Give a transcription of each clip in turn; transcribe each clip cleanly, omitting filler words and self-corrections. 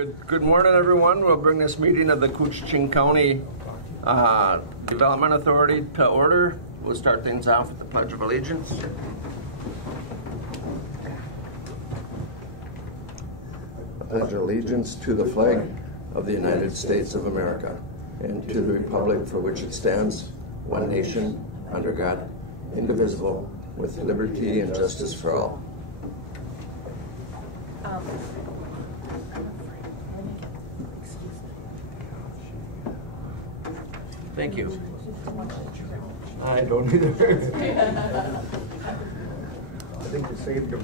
Good morning, everyone. We'll bring this meeting of the Koochiching County Development Authority to order. We'll start things off with the Pledge of Allegiance. I pledge allegiance to the flag of the United States of America and to the republic for which it stands, one nation, under God, indivisible, with liberty and justice for all. Thank you. I don't either. I think you saved him.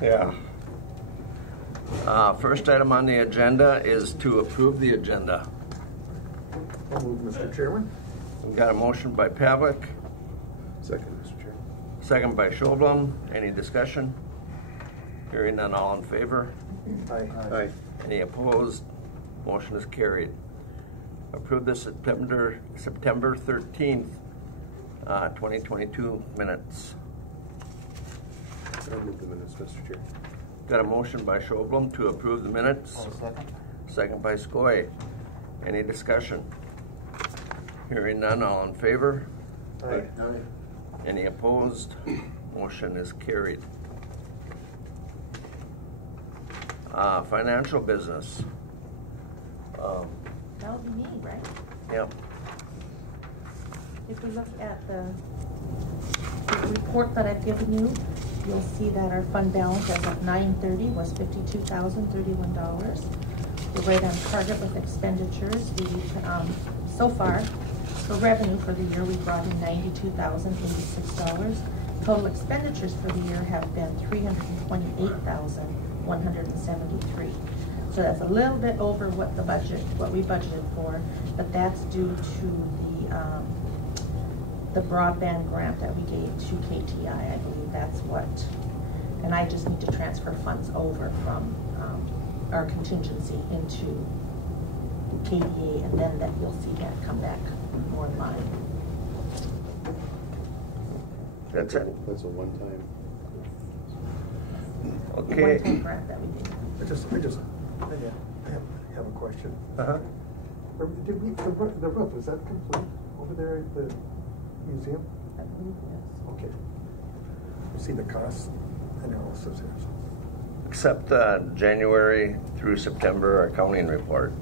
Yeah. First item on the agenda is to approve the agenda. I'll move, Mr. Chairman. We've got a motion by Pavlik. Second, Mr. Chairman. Second by Schoblum. Any discussion? Hearing none, all in favor? Aye. Aye. Any opposed? Motion is carried. Approve the September 13th, 2022 minutes. I'll move the minutes, Mr. Chair. Got a motion by Schoblum to approve the minutes. Second. Second by Skoye. Any discussion? Hearing none, all in favor? Aye. Any opposed? Motion is carried. Financial business. That would be me, right? Yep. If we look at the report that I've given you, you'll see that our fund balance as of 9/30 was $52,031. We're right on target with expenditures. We, so far, for revenue for the year, we brought in $92,086. Total expenditures for the year have been $328,173. So that's a little bit over what we budgeted for, but that's due to the broadband grant that we gave to KTI. I believe that's what, and I just need to transfer funds over from our contingency into KDA, and then that you'll see that come back more in line. That's it. That's a one-time. Okay. One-time grant that we did. I have a question. Uh-huh. Did we, the roof, is that complete over there at the museum? I believe yes. Okay. You see the cost analysis here. Except January through September accounting report.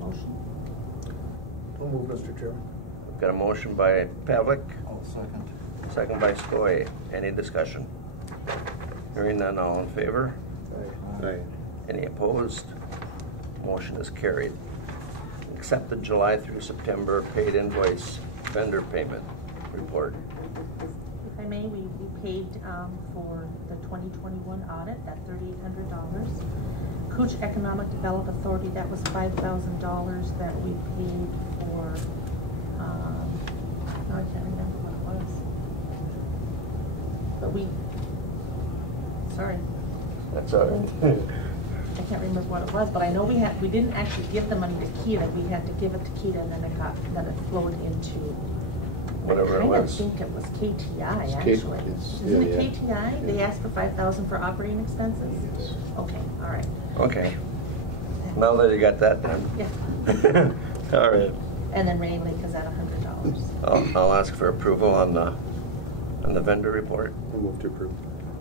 Motion. I'll move, Mr. Chairman. Got a motion by Pavlik, I'll second. second by Skoye. Any discussion? Hearing none, all in favor? Aye. Any opposed? Motion is carried. Accept the July through September paid invoice vendor payment report. If I may, we paid for the 2021 audit, that $3,800. Cooch Economic Development Authority, that was $5,000 that we paid for, now I can't remember what it was. But sorry. That's all right. I can't remember what it was, but I know we didn't actually give the money to Keita. We had to give it to Keita, and then it flowed into Whatever it I was. think it was KTI, It's actually. Isn't it yeah. KTI? Yeah. They asked for $5,000 for operating expenses? Yes. Okay, all right. Okay. Now that you got that done. Yeah. All right. And then Rain Lake is at $100. I'll ask for approval on the vendor report. I'll move to approve.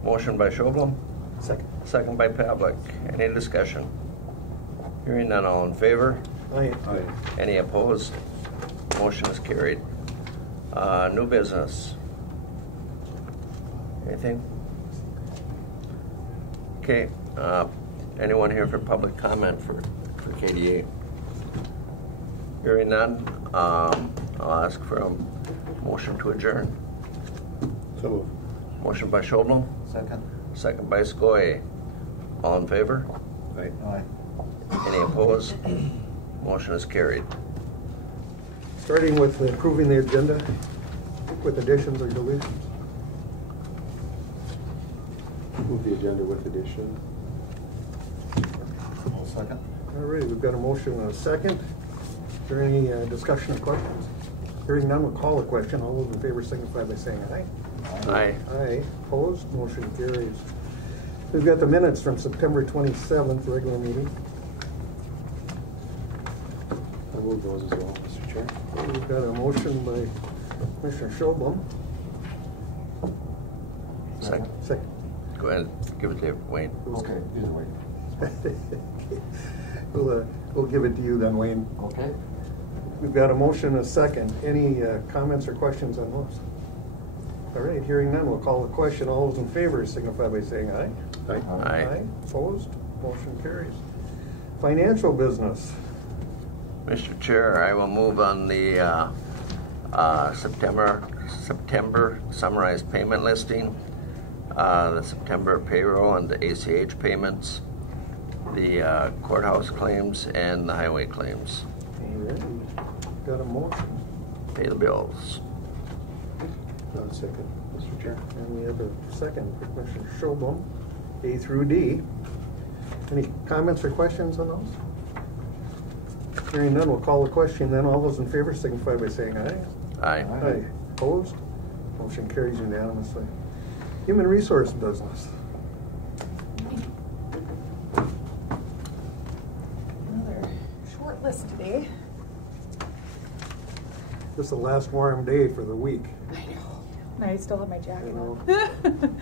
Motion by Schoblum, Second. second by Pavlik. Any discussion? Hearing none, all in favor? Aye. Any opposed? Motion is carried. New business. Anything? Okay. Anyone here for public comment for KDA? Hearing none, I'll ask for a motion to adjourn. So move. Motion by Schoblum, Second. second by Skoye. All in favor? Aye. Aye. Any opposed? Motion is carried. Starting with approving the agenda with additions or deletions. Move the agenda with addition. I'll second. All right, we've got a motion and a second. Is there any discussion or questions? Hearing none, we'll call the question. All those in favor signify by saying aye. Aye. Aye. Opposed? Motion carries. We've got the minutes from September 27th, regular meeting. I move those as well, Mr. Chair. We've got a motion by Commissioner Schobel. Second. Second. Go ahead, give it to Wayne. Okay, either way. We'll give it to you then, Wayne. Okay. We've got a motion and a second. Any comments or questions on those? All right, hearing none, we'll call the question. All those in favor signify by saying aye. Aye. Opposed? Motion carries. Financial business. Mr. Chair, I will move on the September summarized payment listing, the September payroll and the ACH payments, the courthouse claims, and the highway claims. All right, got a motion. Pay the bills. Second, Mr. Chair. And we have a second for Commissioner Schobel, A through D. Any comments or questions on those? Hearing none, we'll call the question then. All those in favor signify by saying aye. Aye. Aye. Opposed? Motion carries unanimously. Human resource business. Another short list today. This is the last warm day for the week. I know. And I still have my jacket I know. on.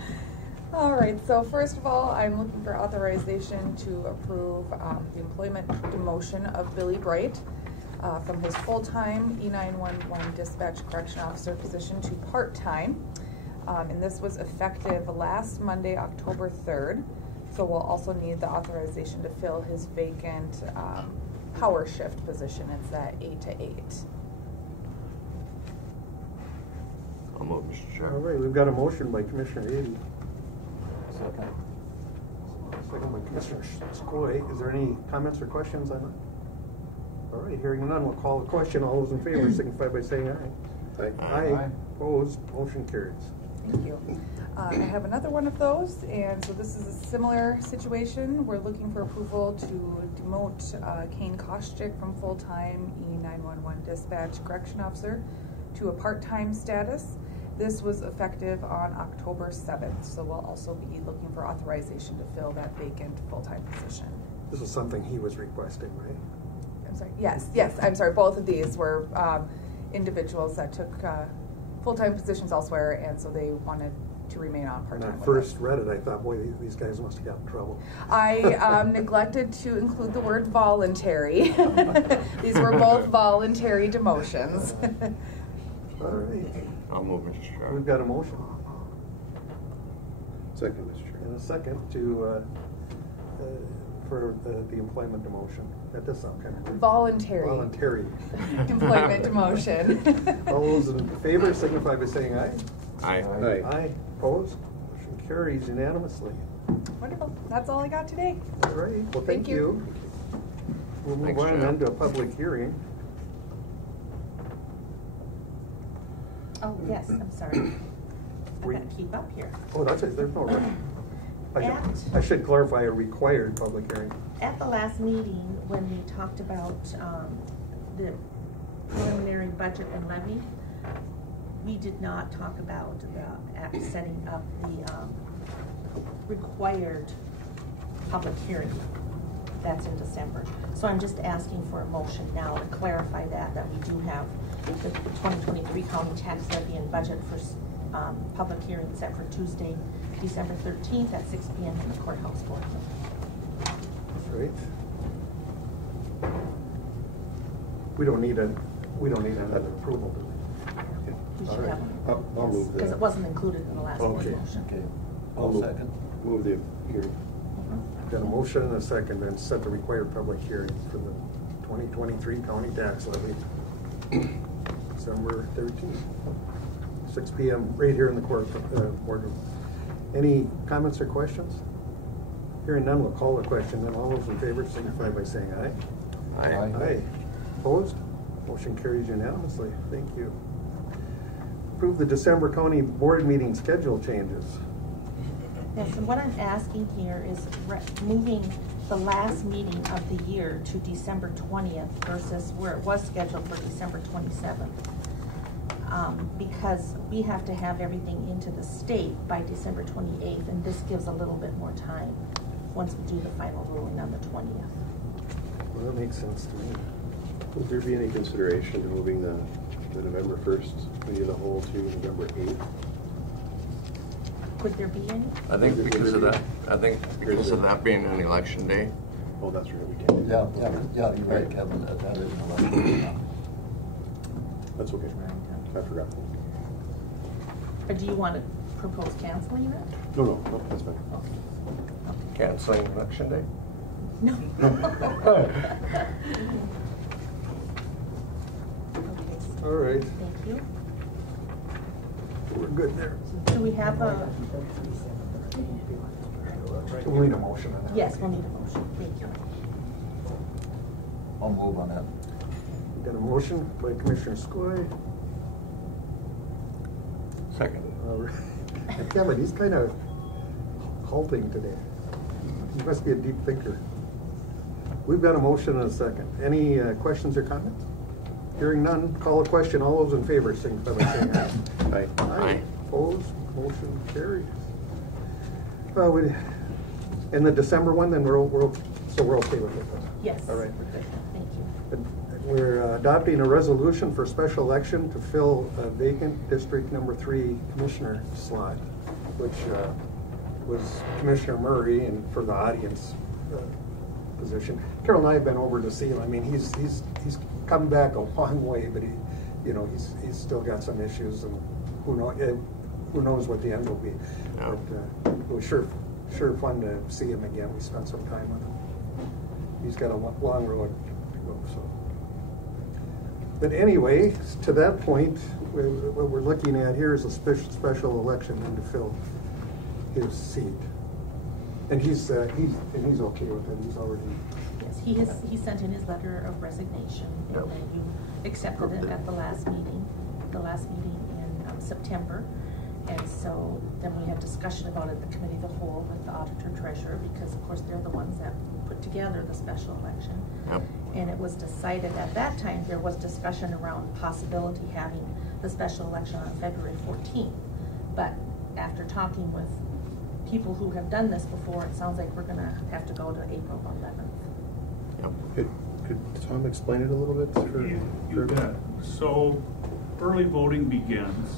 All right, so first of all, I'm looking for authorization to approve the employment demotion of Billy Bright from his full-time E911 dispatch correction officer position to part-time. And this was effective last Monday, October 3rd. So we'll also need the authorization to fill his vacant power shift position. It's that 8 to 8. I'll move, Mr. Chair. All right, we've got a motion by Commissioner Ady. Second. Second by Commissioner Skoye. Is there any comments or questions on that? All right, hearing none, we'll call the question. All those in favor signify by saying aye. Aye. Opposed? Motion carries. Thank you. I have another one of those, and so this is a similar situation. We're looking for approval to demote Kane Koochiching from full-time E911 dispatch correction officer to a part-time status. This was effective on October 7th, so we'll also be looking for authorization to fill that vacant full-time position. This is something he was requesting, right? I'm sorry, yes, I'm sorry, both of these were individuals that took full-time positions elsewhere, and so they wanted to remain on When part-time I with first us. read it, I thought, boy, these guys must have got in trouble. I neglected to include the word voluntary. These were both voluntary demotions. All right, I'll move, Mr. Chair. we've got a motion Second, Mr. Chair. and a second to for the employment demotion. That does sound kind of weird. Voluntary Voluntary. employment demotion. All those in favor signify by saying aye. Aye. Aye. Aye. Opposed? Motion carries unanimously. Wonderful. That's all I got today. All right, well, thank Thank you. you. We'll move Thanks, on Jeff. then to a public hearing. Oh, yes, I'm sorry. I've We- got to keep up here. Oh, that's it, there's no rush. At- I should clarify a required public hearing. At the last meeting, when we talked about the preliminary budget and levy, we did not talk about setting up the required public hearing. That's in December. So I'm just asking for a motion now to clarify that we do have the 2023 county tax levy and budget for public hearing set for Tuesday, December 13th at 6 p.m. in the courthouse boardroom. That's right. We don't need another approval, do we? We All should right. have one. I'll move Because that. it wasn't included in the last one Okay. motion. Okay. I'll move the hearing. Got a motion and a second, and set the required public hearing for the 2023 county tax levy, December 13th, 6 p.m. right here in the boardroom. Any comments or questions? Hearing none, we'll call the question. Then all those in favor signify by saying aye. Aye. Aye. Opposed? Motion carries unanimously. Thank you. Approve the December county board meeting schedule changes. Yes, and what I'm asking here is moving the last meeting of the year to December 20th versus where it was scheduled for December 27th. because we have to have everything into the state by December 28th, and this gives a little bit more time once we do the final ruling on the 20th. Well, that makes sense to me. Would there be any consideration to moving the November 1st committee of the whole to November 8th? Could there be any? I think because of that being an election day. Oh, that's right, we can't. Yeah, you're right, Kevin, that is an election. That's okay. I forgot. Or do you want to propose canceling it? No, that's fine. Okay. Canceling election day? No. All right, Thank you. we're good there. Do we have a, We'll need a motion on that. yes, we'll need a motion. Thank you. I'll move on that. Got a motion by Commissioner Skoye. Second. Kevin, he's kind of halting today. He must be a deep thinker. We've got a motion and a second. Any questions or comments? Hearing none, call a question. All those in favor, signify by saying aye. Aye. Aye. Opposed, motion carries. And the December one, then we're okay with it. Yes. All right. Thank you. We're adopting a resolution for special election to fill a vacant District Number 3 Commissioner slot, which was Commissioner Murray, and for the audience position. Carol and I have been over to see him. I mean, he's come back a long way, but he's still got some issues, and who knows what the end will be. Yeah. But it was sure fun to see him again. We spent some time with him. He's got a long road to go. So, but anyway, to that point, what we're looking at here is a special election to fill his seat, and he's okay with it. He's already. Yes, he sent in his letter of resignation, and Yep. then you accepted it at the last meeting in September. And so then we had discussion about it at the committee of the whole with the auditor treasurer, because of course they're the ones that put together the special election. Yep. And it was decided at that time, there was discussion around possibility having the special election on February 14th. But after talking with people who have done this before, it sounds like we're gonna have to go to April 11th. Yep. Could Tom explain it a little bit? You bet. So early voting begins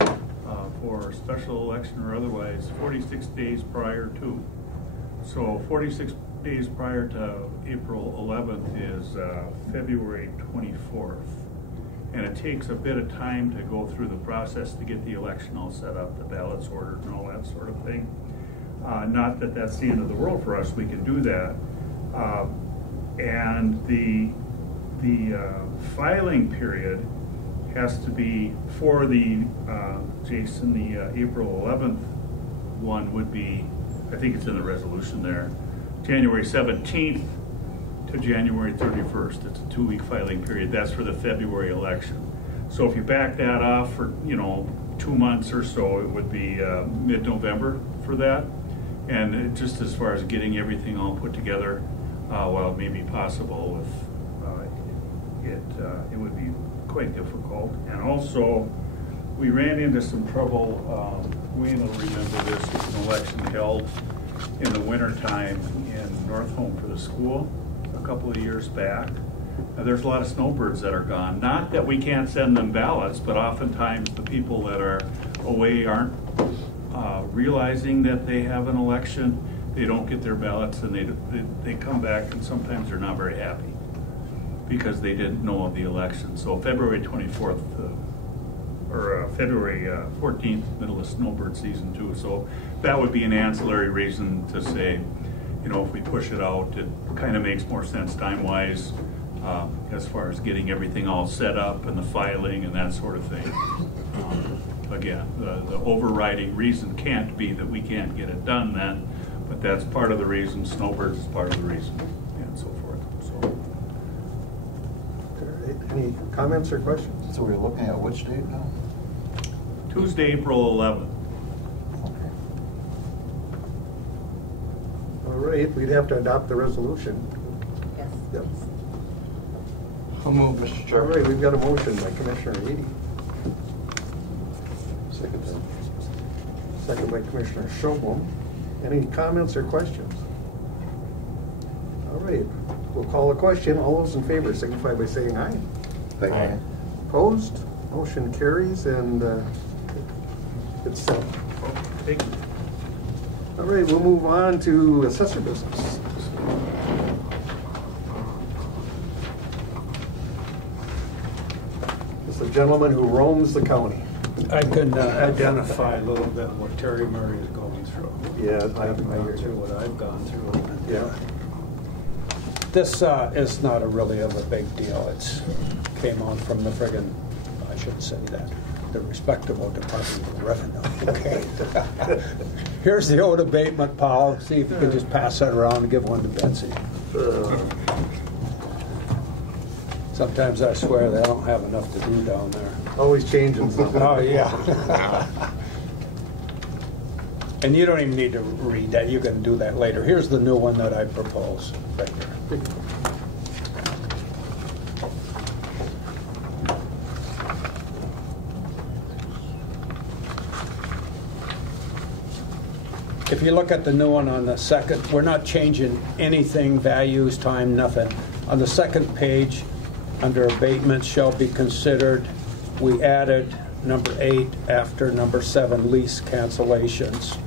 for special election or otherwise 46 days prior to. So 46 days prior to April 11th is February 24th. And it takes a bit of time to go through the process to get the election all set up, the ballots ordered and all that sort of thing. Not that that's the end of the world for us, we can do that. And the filing period has to be for the, Jason, the April 11th one would be, I think it's in the resolution there, January 17th to January 31st. It's a 2-week filing period. That's for the February election. So if you back that off for, 2 months or so, it would be mid-November for that. And just as far as getting everything all put together, while it may be possible, it would be quite difficult. And also, we ran into some trouble. Wayne will remember this. It's an election held in the wintertime in North Home for the school a couple of years back. Now, there's a lot of snowbirds that are gone. Not that we can't send them ballots, but oftentimes the people that are away aren't realizing that they have an election. They don't get their ballots, and they come back, and sometimes they're not very happy because they didn't know of the election. So February 24th, or February 14th, middle of snowbird season too. So that would be an ancillary reason to say, if we push it out, it kind of makes more sense time-wise as far as getting everything all set up and the filing and that sort of thing. Again, the overriding reason can't be that we can't get it done then, but that's part of the reason. Snowbirds is part of the reason, and so forth. So. Any comments or questions? So we're looking at which date now? Tuesday, April 11th. Okay. All right, we'd have to adopt the resolution. Yes. Yep. I'll move, Mr. All Chair. right, we've got a motion by Commissioner Edie. Second time. Second by Commissioner Schobel. Any comments or questions? All right, we'll call a question. All those in favor signify by saying aye. Aye. Opposed? Motion carries and it's set. Thank you. All right, we'll move on to assessor business. This is a gentleman who roams the county. I can identify a little bit what Terry Murray is going through. Yeah, I've I gone hear through you. what I've gone through. Yeah. This is not a really of a big deal. It's came on from the friggin', I shouldn't say that, the respectable Department of Revenue. Okay. Here's the old abatement, Paul. See if you can just pass that around and give one to Betsy. Sometimes I swear they don't have enough to do down there. Always changing something. Oh, yeah. And you don't even need to read that. You can do that later. Here's the new one that I propose right here. If you look at the new one on the second, we're not changing anything, values, time, nothing. On the second page, under abatements shall be considered, we added number 8 after number 7, lease cancellations.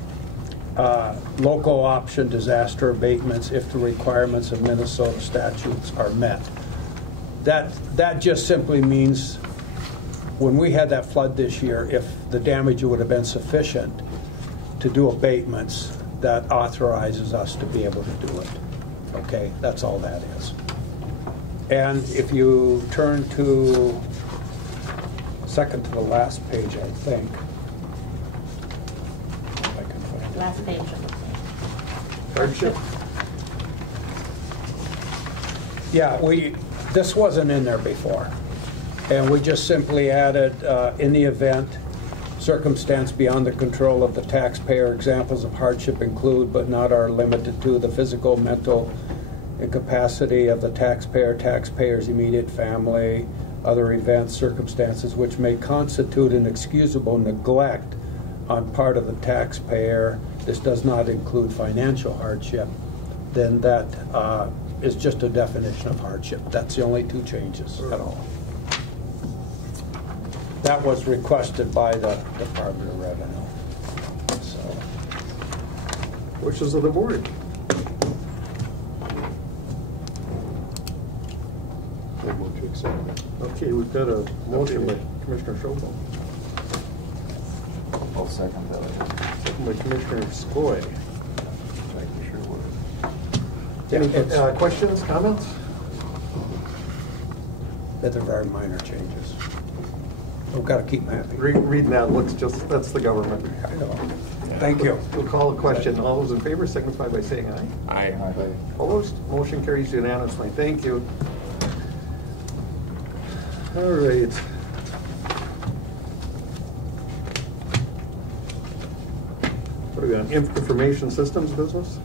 Local option disaster abatements if the requirements of Minnesota statutes are met. That just simply means when we had that flood this year, if the damage would have been sufficient to do abatements, that authorizes us to be able to do it. Okay, that's all that is. And if you turn to second to the last page, I think. If I can find it. Last page. Hardship? Yeah, this wasn't in there before. And we just simply added, in the event, circumstance beyond the control of the taxpayer, examples of hardship include but not are limited to the physical, mental incapacity of the taxpayer, taxpayer's immediate family, other events, circumstances which may constitute an excusable neglect on part of the taxpayer. This does not include financial hardship. Then that is just a definition of hardship. That's the only two changes at all. That was requested by the Department of Revenue. So, Wishes of the board. I move to accept that. Okay, we've got a motion by Commissioner Schobel, I'll second that. second by Commissioner Skoye. Thank you, sure would. yeah, Any it's, questions, comments? they're very minor changes. We've got to keep them happy. Reading that looks just, that's the government. I know. Thank you. We'll call a question. All those in favor signify by saying aye. Aye. Aye. Opposed? Motion carries unanimously. Thank you. All right. What are we on? Information systems business?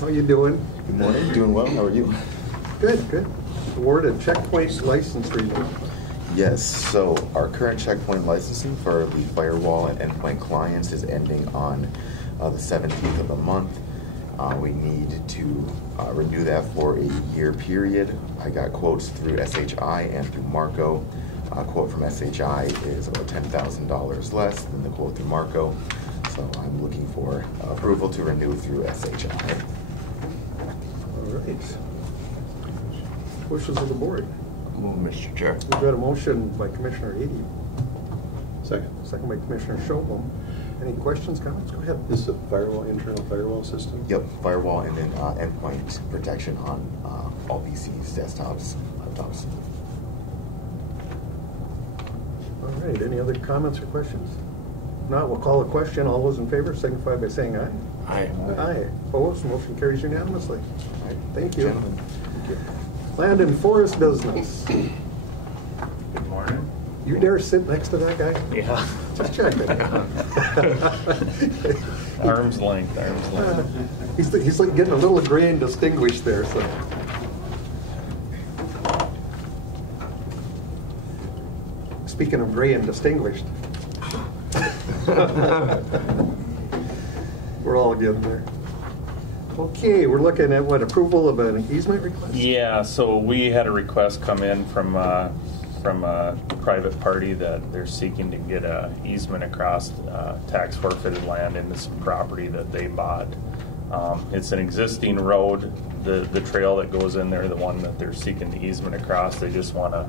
How you doing? Good morning. Doing well. How are you? Good, good. Awarded checkpoint license renewal. Yes. So our current checkpoint licensing for the firewall and endpoint clients is ending on the 17th of the month. We need to renew that for a year period. I got quotes through SHI and through Marco. Quote from SHI is about $10,000 less than the quote through Marco. So I'm looking for approval to renew through SHI. All right. Wishes of the board. Move, Mr. Chair. We've got a motion by Commissioner Edie, Second. second by Commissioner Schobel. Any questions, comments? Go ahead. This is a firewall, internal firewall system? Yep, firewall and then endpoint protection on all PCs, desktops, laptops. All right, any other comments or questions? If not, we'll call a question. All those in favor signify by saying aye. Aye. Aye. Opposed? Motion carries unanimously. All right. Thank you. Gentlemen. Thank you. Land and forest business. Good morning. You dare sit next to that guy? Yeah. Just checking. Arm's length. He's like getting a little gray and distinguished there, so. Speaking of gray and distinguished. We're all getting there. Okay, we're looking at what, approval of an easement request? Yeah, so we had a request come in from a private party that they're seeking to get a easement across tax forfeited land into some property that they bought. It's an existing road, the trail that goes in there, the one that they're seeking the easement across. They just want to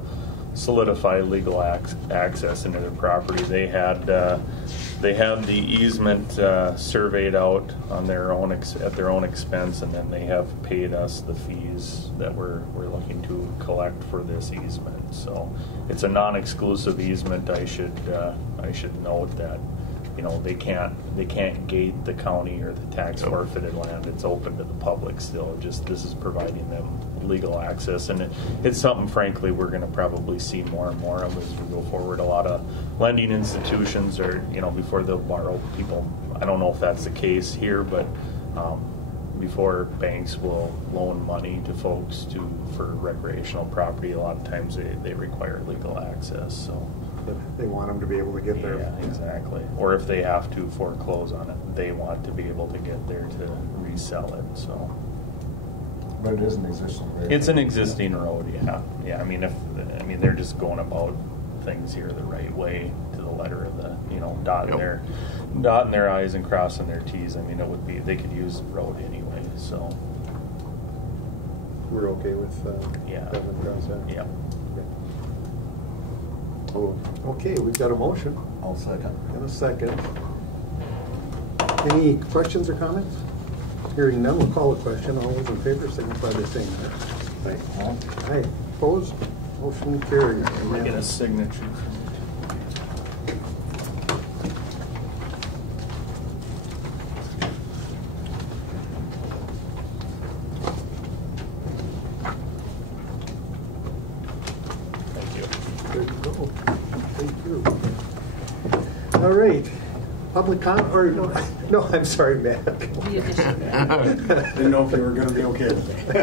solidify legal access into their property. They had the easement surveyed out on their own at their own expense, and then they have paid us the fees that we're looking to collect for this easement. So it's a non-exclusive easement. I should note that, you know, they can't gate the county or the tax forfeited land. It's open to the public still. Just this is providing them legal access, and it's something, frankly, we're going to probably see more and more of as we go forward. A lot of lending institutions are, you know, before they'll borrow people. I don't know if that's the case here, but before banks will loan money to folks for recreational property, a lot of times they require legal access. So. They want them to be able to get there. Yeah, exactly. Or if they have to foreclose on it, they want to be able to get there to resell it. So. But it is an existing road. It's an existing road, yeah. Yeah, I mean, they're just going about things here the right way to the letter of the, you know, dotting their I's and crossing their T's. I mean, they could use the road anyway. So. We're okay with yeah. that across that? Yeah. Okay, we've got a motion. I'll second. And a second. Any questions or comments? Hearing none, we'll call a question. All those in favor signify by saying aye. Aye. Aye. Opposed? Motion carries. Can I get a signature? There you go. Thank you. All right. Public comment, or no, I'm sorry, Matt. Didn't know if you were going to be okay with it.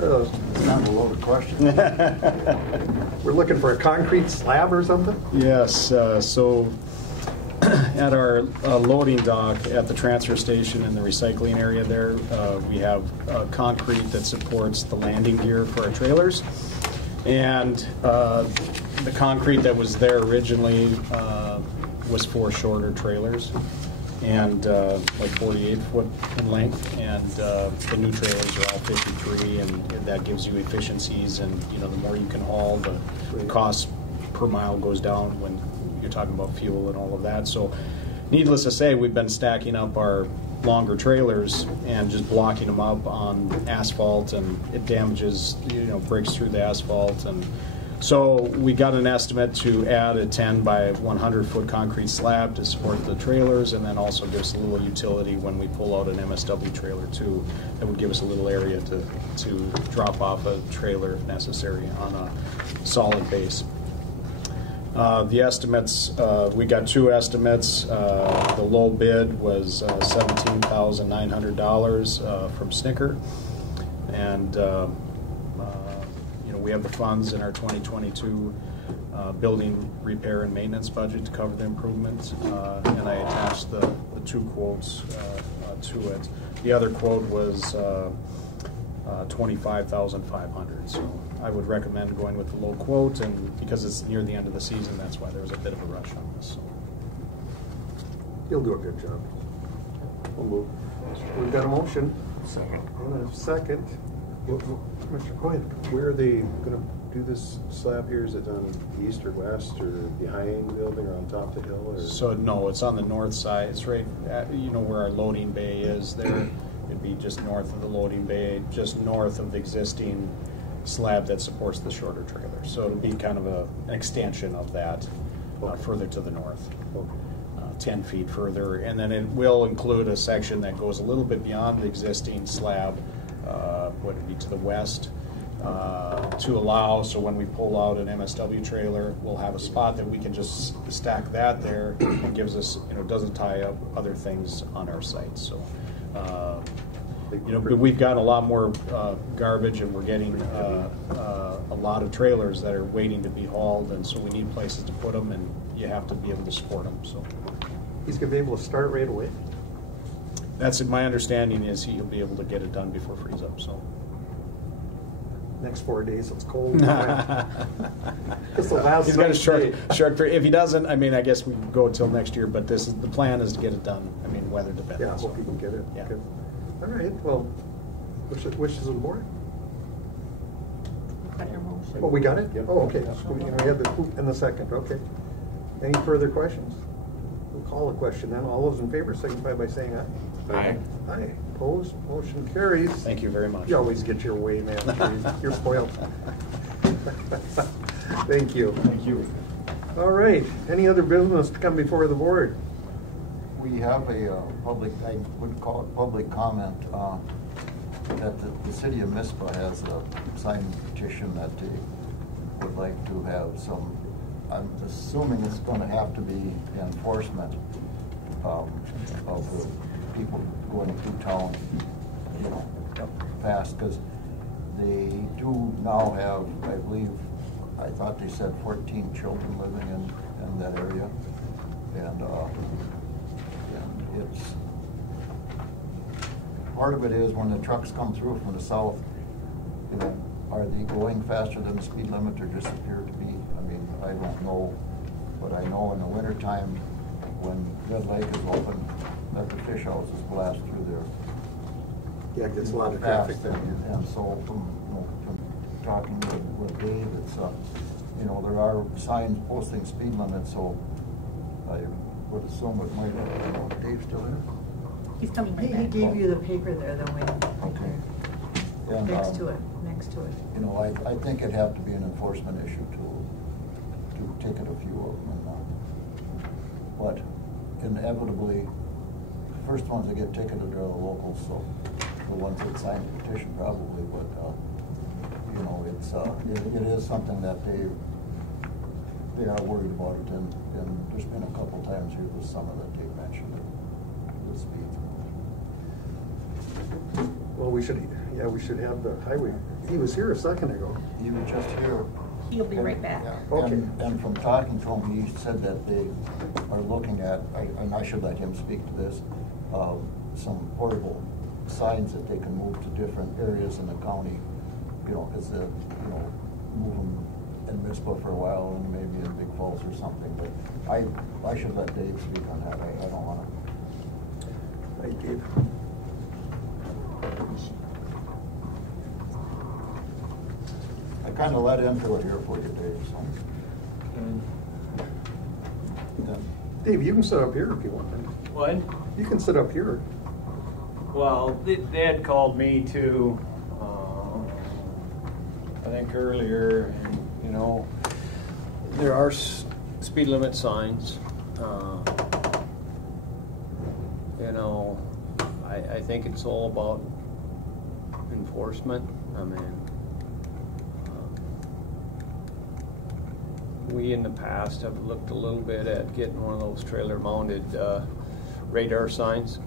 It's not a loaded question. We're looking for a concrete slab or something? Yes, so at our loading dock at the transfer station in the recycling area there, we have concrete that supports the landing gear for our trailers. And the concrete that was there originally was for shorter trailers, and like 48 foot in length, and the new trailers are all 53, and that gives you efficiencies, and you know, the more you can haul, the cost per mile goes down when you're talking about fuel and all of that. So needless to say, we've been stacking up our longer trailers and just blocking them up on asphalt, and it damages, you know, breaks through the asphalt. And so we got an estimate to add a 10 by 100 foot concrete slab to support the trailers, and then also give us a little utility when we pull out an MSW trailer too. That would give us a little area to drop off a trailer if necessary on a solid base. The estimates, we got two estimates. The low bid was $17,900 from Snicker, and you know, we have the funds in our 2022 building repair and maintenance budget to cover the improvements, and I attached the two quotes to it. The other quote was $25,500. So I would recommend going with the low quote, and because it's near the end of the season, that's why there's a bit of a rush on this. So. You'll do a good job. We'll move. We've got a motion. Second. And a second. Commissioner, go ahead. Where are they going to do this slab here? Is it on the east or west, or behind the building, or on top of the hill? Or? So no, it's on the north side. It's right at, you know, where our loading bay is there. It'd be just north of the loading bay, just north of the existing slab that supports the shorter trailer. So it'll be kind of an extension of that further to the north, 10 feet further. And then it will include a section that goes a little bit beyond the existing slab, what would be to the west, to allow, so when we pull out an MSW trailer, we'll have a spot that we can just stack that there, and gives us, you know, doesn't tie up other things on our site. So But we've got a lot more garbage, and we're getting a lot of trailers that are waiting to be hauled, and so we need places to put them, and you have to be able to support them. So He's gonna be able to start right away? that's my understanding is he'll be able to get it done before freeze up. So Next 4 days, it's cold. It's the last he's got a nice short day. period. If he doesn't, I mean, I guess we can go until next year. But the plan is to get it done. I mean, weather dependent. Yeah, I hope so. you can get it. Yeah. Good. All right, well, wishes of the board? Got your motion. Oh, we got it? Yep. Oh, okay. So we had the hoop and the second, okay. Any further questions? We'll call a question then. All those in favor signify by saying aye. Aye. Aye. Opposed, motion carries. Thank you very much. You always get your way, man. You're spoiled. Thank you. Thank you. All right, any other business to come before the board? We have a public, I would call it public comment, that the city of Mizpah has a signed petition that they would like to have some, I'm assuming it's gonna have to be enforcement of the people going through town, you know, fast, because they do now have, I believe, I thought they said 14 children living in that area, and it's, part of it is when the trucks come through from the south, you know, are they going faster than the speed limit or just appear to be? I mean, I don't know, but I know in the wintertime when Red Lake is open, that the fish houses blast through there. Yeah, it gets a lot of traffic there. And so from talking with Dave, it's, you know, there are signs posting speed limits, so I would assume it might, you know, Dave's still there? He's coming right He back. gave you the paper there, the way, Okay. And, next to it, next to it. You know, I think it'd have to be an enforcement issue to ticket a few of them. But inevitably, the first ones that get ticketed are the locals, so the ones that sign the petition probably, but, you know, it's, it is something that they are worried about it, and there's been a couple times here this summer that they mentioned it, the speed. Well, we should have the highway. He was here a second ago. He was just here. He'll be right back. Yeah. Okay. And from talking to him, he said that they are looking at, and I should let him speak to this, some portable signs that they can move to different areas in the county, you know, as a, you know, move them in Mizpah for a while and maybe in Big Falls or something, but I should let Dave speak on that. I don't want to. Thank you. I kind of let into it here for you, Dave, so. Yeah. Dave, you can sit up here if you want. What? You can sit up here. Well, they had called me too, I think earlier, and, you know, there are speed limit signs. You know, I think it's all about enforcement. I mean, we in the past have looked a little bit at getting one of those trailer-mounted radar signs,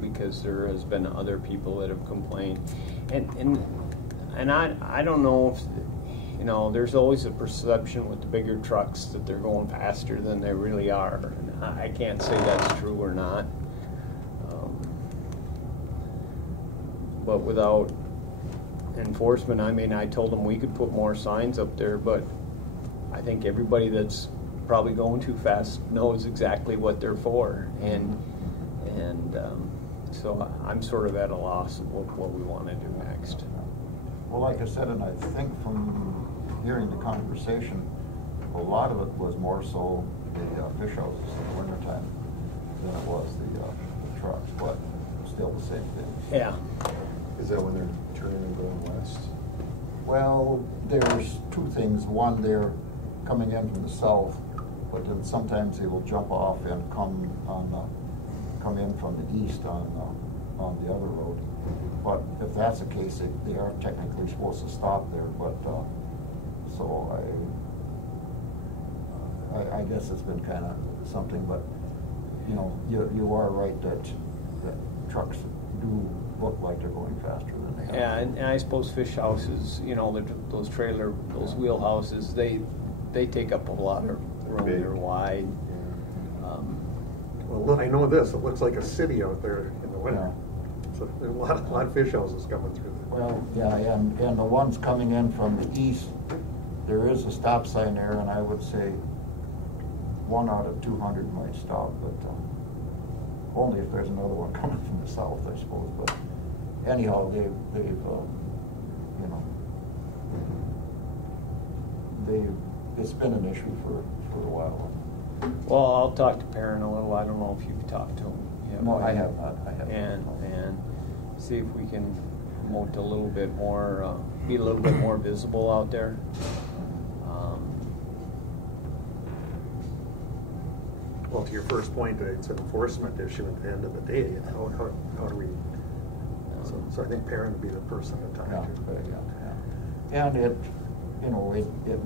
because there has been other people that have complained, and I don't know if, you know, there's always a perception with the bigger trucks that they're going faster than they really are, and I can't say that's true or not, but without enforcement, I mean, I told them we could put more signs up there, but I think everybody that's probably going too fast knows exactly what they're for, and so I'm sort of at a loss of what we want to do next. Well, like I said, and I think from hearing the conversation, a lot of it was more so the fish houses in the wintertime than it was the trucks, but still the same thing. Yeah. Is that when they're turning and going west? Well, there's two things. One, they're coming in from the south, but then sometimes they will jump off and come in from the east on the other road. But if that's the case, they are technically supposed to stop there. But so I guess it's been kind of something. But you know, you are right that trucks do look like they're going faster than they are. Yeah, and I suppose fish houses, you know, those wheelhouses, they take up a lot of room. They're wide. Well, I know this, it looks like a city out there in the winter. So there's a lot of fish houses coming through there. Well, yeah, and the ones coming in from the east, there is a stop sign there, and I would say 1 out of 200 might stop, but only if there's another one coming from the south, I suppose. But anyhow, it's been an issue for a while. Well, I'll talk to Perrin a little. I don't know if you've talked to him yet. No, I have not. And see if we can promote a little bit more, be a little bit more visible out there. Well, to your first point, it's an enforcement issue at the end of the day. How do we? So I think Perrin would be the person to talk to. Yeah. And it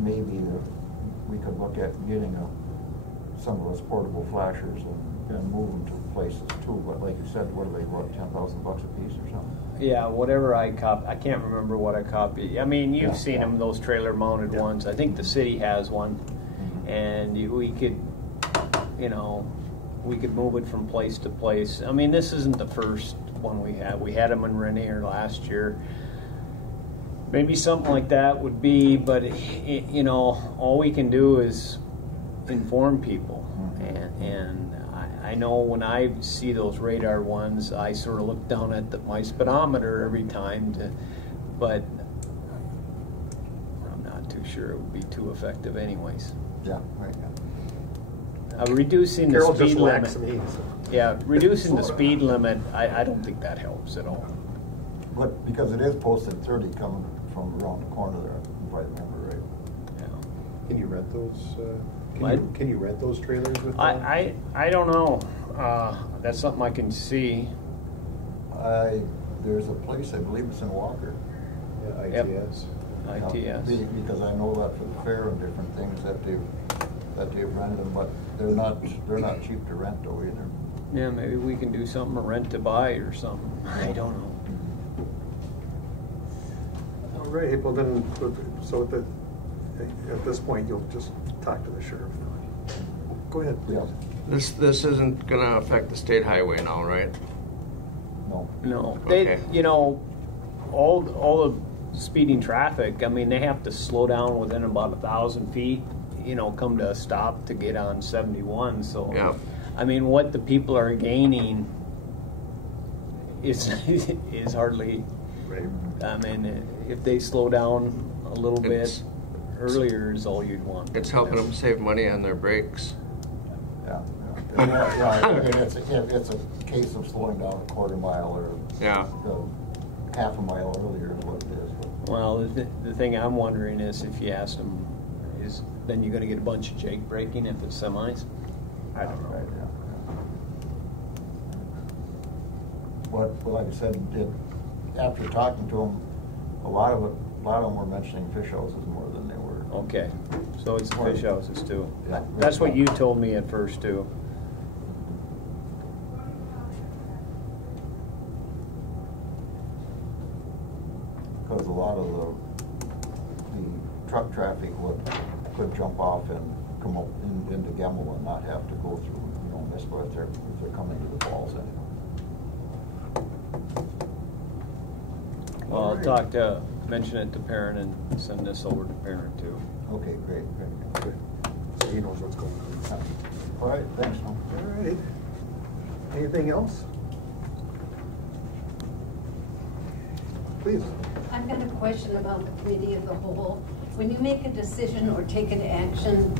may be that we could look at getting some of those portable flashers and move them to places too. But like you said, what are they, about $10,000 a piece or something? Yeah, whatever I can't remember what I copied. I mean, you've seen them, those trailer mounted ones. I think the city has one, and we could move it from place to place. I mean, this isn't the first one we had. We had them in Rainier last year. Maybe something like that would be, but all we can do is inform people. And I know when I see those radar ones, I sort of look down at my speedometer every time, but I'm not too sure it would be too effective anyways. Yeah, right. Reducing Carol the speed just lacks limit. me, so. Yeah, reducing the speed limit, I don't think that helps at all. But because it is posted 30 coming from around the corner there, if I remember right. Yeah. Can you rent those? Can you rent those trailers with them? I don't know. That's something I can see. There's a place, I believe it's in Walker. Yeah, ITS. ITS. Because I know that for the fair and different things that they've rented them, but they're not cheap to rent though either. Yeah, maybe we can do something, a rent to buy or something. I don't know. All right, well then, so at this point, you'll just talk to the sheriff. Go ahead, please. Yeah. This isn't gonna affect the state highway now, right? No. They, Okay. all the speeding traffic, I mean, they have to slow down within about 1,000 feet, come to a stop to get on 71. So, Yeah. I mean, what the people are gaining is hardly, Right. I mean, if they slow down a little bit earlier is all you'd want. It's helping them save money on their brakes. Yeah. I mean, it's a case of slowing down a quarter mile or half a mile earlier is what it is. But. Well, the thing I'm wondering is if you ask them, is then you're going to get a bunch of jake braking if it's semis? I don't know. Right, But like I said, after talking to them, a lot of them were mentioning fish houses more than they were. Okay, so it's the fish houses too. Yeah. That's what you told me at first too. Because a lot of the truck traffic could jump off and come up into Gemmel and not have to go through, Mispah if they're coming to the falls anyway. Well, I'll mention it to Perrin and send this over to Perrin too. Okay, great. Good. So he knows what's going on. All right, thanks, Tom. All right. Anything else? Please. I've got a question about the committee of the whole. When you make a decision or take an action,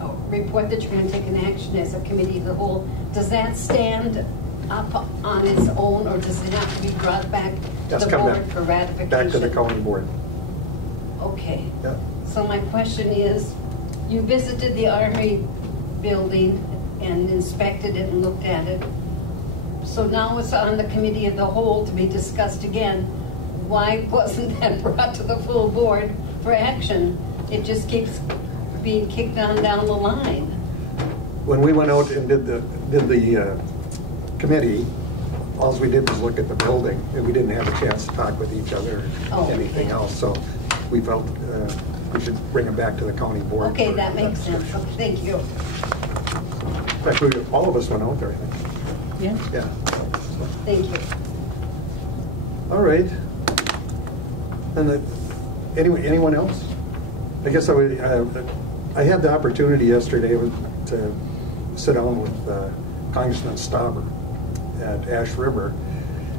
or report that you're going to take an action as a committee of the whole, does that stand up on its own, or does it have to be brought back to the board for ratification? Back to the county board. Okay. Yeah. So my question is, you visited the Army building and inspected it and looked at it. So now it's on the committee of the whole to be discussed again. Why wasn't that brought to the full board for action? It just keeps being kicked down the line. When we went out and did the committee, all we did was look at the building, and we didn't have a chance to talk with each other or anything else, so we felt we should bring it back to the county board. Okay, that makes sense. Okay, thank you. In fact, all of us went out there, I think. Yeah. Yeah. Thank you. All right. And anyone else? I guess I had the opportunity yesterday to sit down with Congressman Stauber at Ash River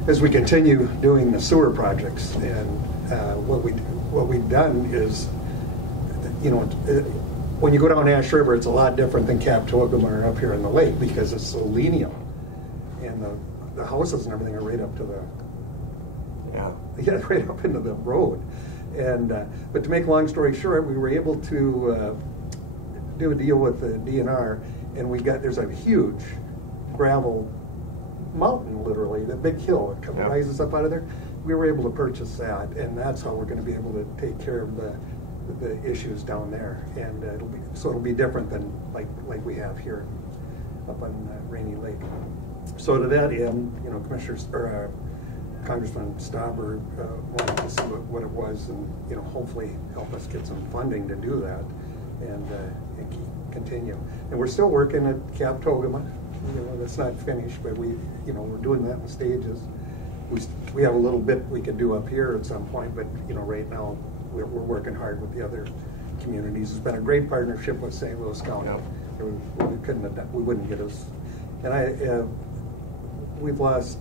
as we continue doing the sewer projects. And what we've done is, you know, when you go down Ash River, it's a lot different than Captogama or up here in the lake because it's so lineal, and the houses and everything are right up to the right up into the road. And but to make a long story short, we were able to do a deal with the DNR, and there's a huge gravel mountain, literally, the big hill that rises up out of there. We were able to purchase that, and that's how we're going to be able to take care of the issues down there. And it'll be different than like we have here up on Rainy Lake. So to that end, you know, Congressman Stauber wanted to see what it was, and you know, hopefully help us get some funding to do that, and continue. And we're still working at Captogama. You know, that's not finished, but we're doing that in stages. We have a little bit we could do up here at some point, but you know, right now we're working hard with the other communities. It's been a great partnership with St. Louis County. We wouldn't get us. And we've lost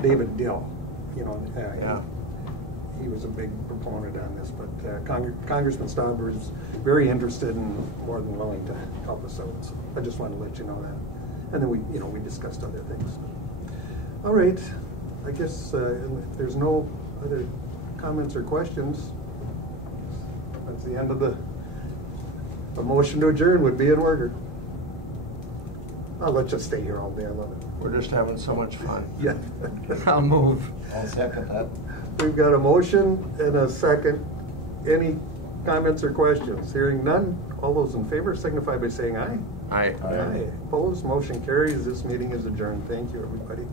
David Dill. You know, he was a big proponent on this, but Congressman Stauber is very interested and more than willing to help us out. So I just wanted to let you know that. And then we discussed other things. All right, I guess if there's no other comments or questions, that's the end of a motion to adjourn would be in order. I'll let you stay here all day. I love it. We're just having so much fun. Yeah. I'll move. I'll second that. We've got a motion and a second. Any comments or questions? Hearing none, all those in favor signify by saying aye. Aye. Aye. Opposed, motion carries. This meeting is adjourned. Thank you, everybody.